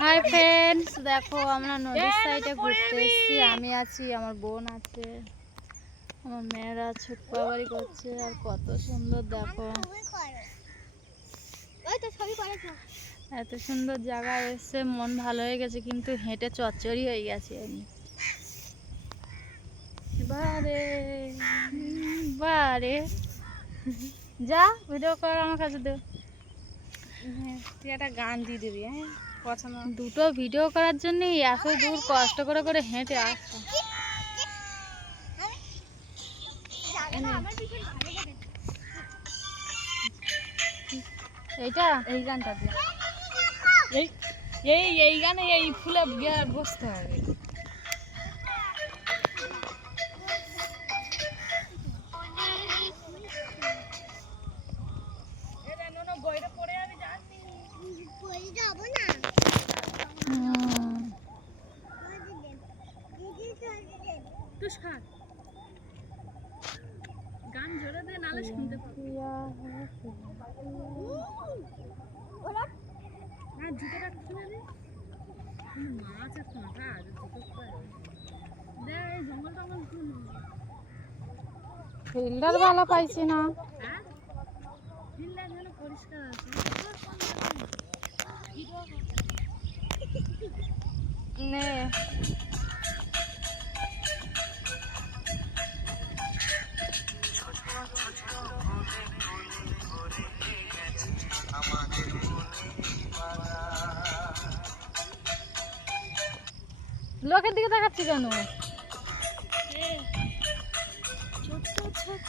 Hi friends, দেখো আমরা নদীর সাইডে ঘুরতে এসেছি। আমি আছি, আমার বোন আছে, আমার মেয়েরা ছুটপাবাড়ি করছে। আর কত সুন্দর দেখো, এত সুন্দর জায়গায় এসে মন ভালো হয়ে গেছে, কিন্তু হেঁটে চচ্চড়ি হয়ে গেছে। আমি বারে বারে যা ভিডিও কর, আমার কাছে দে। তুই একটা গান দিয়ে দিবি। হ্যাঁ, পছন্দ দুটো ভিডিও করার জন্য এত দূর কষ্ট করে করে হেঁটে আসতাম। এইটা এই গানটা দিয়ে এই এই এই গানে এই ফুলে বসতে হবে। গান জোরে দে, নালে শুনতে পাবি। জুতো রাখছি না রে, মাছ আর কাঁটা জুতো দে। এই জঙ্গল টঙ্গল ফিল্টার ভালো পাইছি না। হ্যাঁ, ফিল্ডটা যেন পরিষ্কার আছে। নে লোকের দিকে তাকাচ্ছি কেন? ছোট ছোট